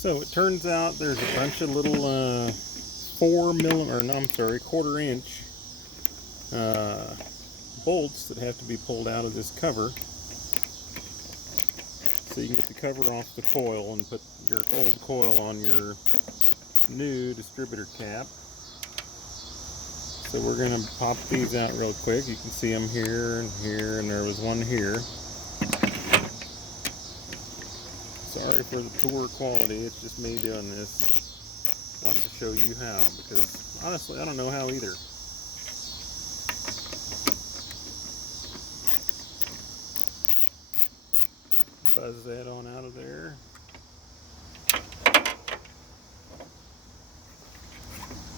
So it turns out there's a bunch of little 1/4-inch bolts that have to be pulled out of this cover. So you can get the cover off the coil and put your old coil on your new distributor cap. So we're going to pop these out real quick. You can see them here and here, and there was one here. Sorry for the poor quality, it's just me doing this. Wanted to show you how, because honestly I don't know how either. Buzz that on out of there.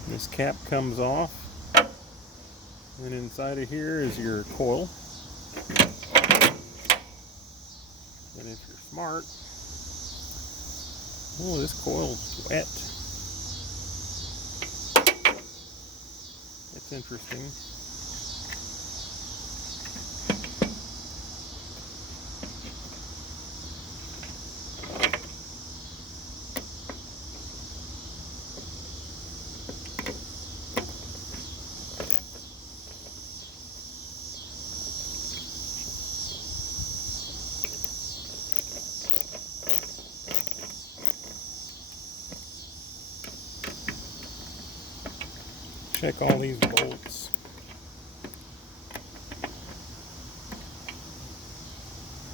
This cap comes off, and inside of here is your coil. And if you're smart, oh, this coil's wet. That's interesting. Check all these bolts.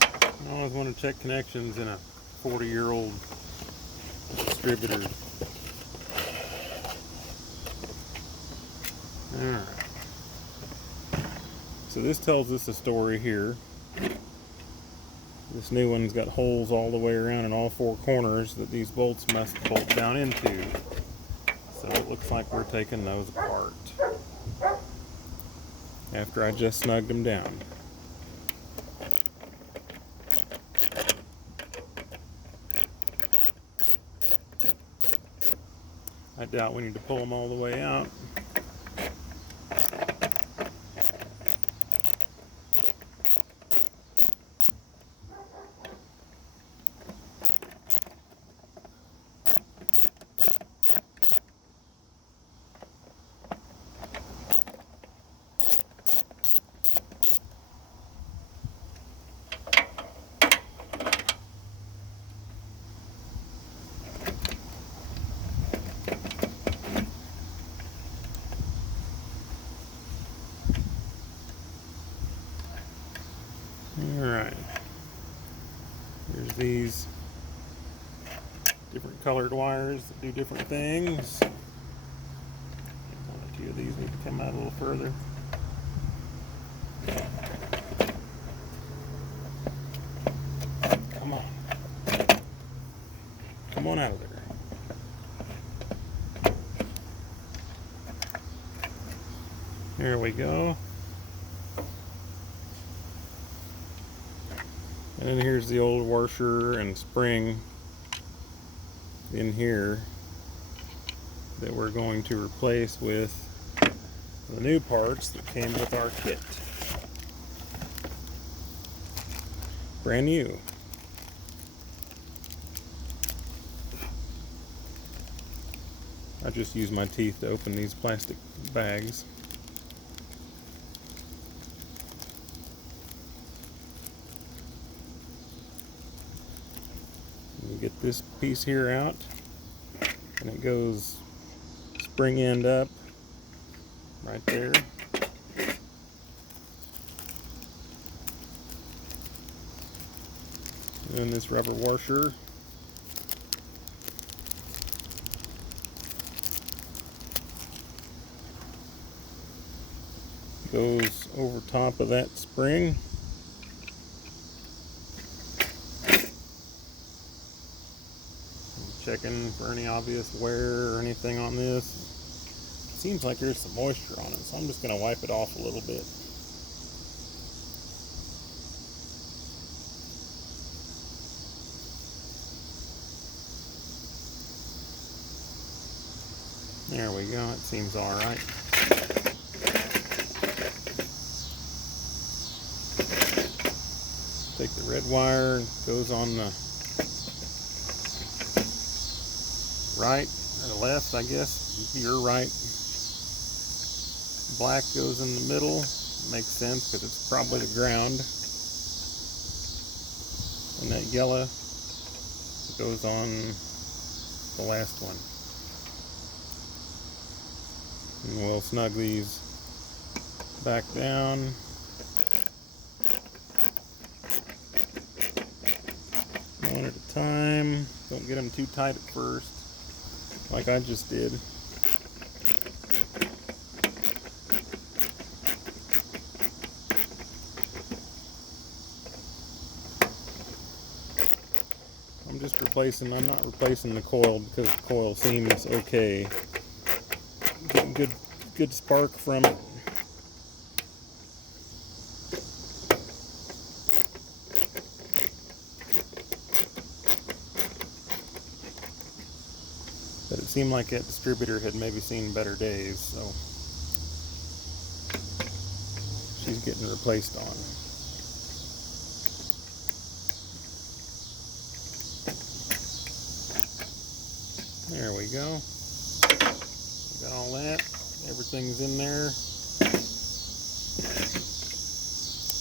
I always want to check connections in a 40-year-old distributor. Alright. So this tells us a story here. This new one's got holes all the way around in all four corners that these bolts must bolt down into. So it looks like we're taking those apart after I just snugged them down. I doubt we need to pull them all the way out. Alright, here's these different colored wires that do different things. One or two of these need to come out a little further. Come on. Come on out of there. There we go. And then here's the old washer and spring in here that we're going to replace with the new parts that came with our kit. Brand new. I just use my teeth to open these plastic bags. Get this piece here out, and it goes spring end up right there. And then this rubber washer goes over top of that spring. Checking for any obvious wear or anything on this. Seems like there's some moisture on it, so I'm just going to wipe it off a little bit. There we go, it seems alright. Take the red wire, goes on the right or left, I guess. Your right. Black goes in the middle. Makes sense because it's probably the ground. And that yellow goes on the last one. And we'll snug these back down. One at a time. Don't get them too tight at first, like I just did. I'm not replacing the coil because the coil seems okay. Getting good spark from it. But it seemed like that distributor had maybe seen better days, so she's getting replaced on. There we go. Got all that. Everything's in there.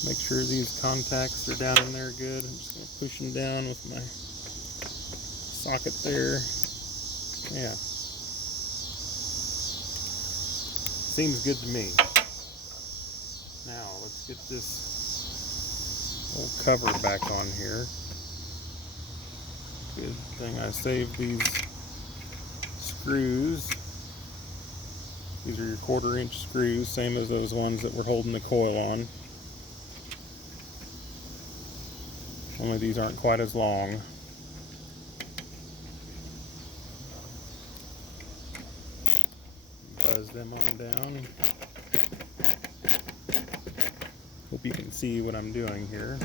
Make sure these contacts are down in there good. I'm just going to push them down with my socket there. Yeah. Seems good to me. Now, let's get this old cover back on here. Good thing I saved these screws. These are your 1/4 inch screws, same as those ones that we're holding the coil on. Only these aren't quite as long. Buzz them on down. Hope you can see what I'm doing here.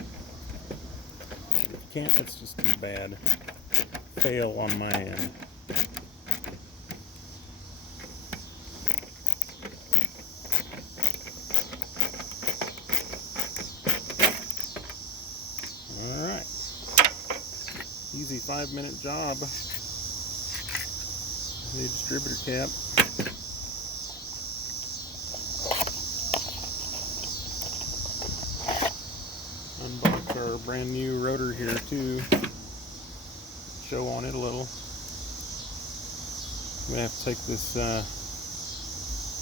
If you can't, that's just too bad. Fail on my end. Alright. Easy 5-minute job. The distributor cap. Unbox our brand new rotor here too. Show on it a little. I'm gonna have to take this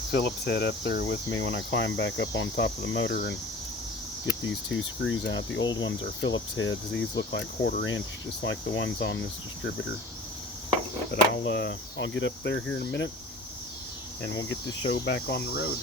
Phillips head up there with me when I climb back up on top of the motor and get these 2 screws out. The old ones are Phillips heads. These look like 1/4 inch, just like the ones on this distributor. But I'll get up there here in a minute and we'll get this show back on the road.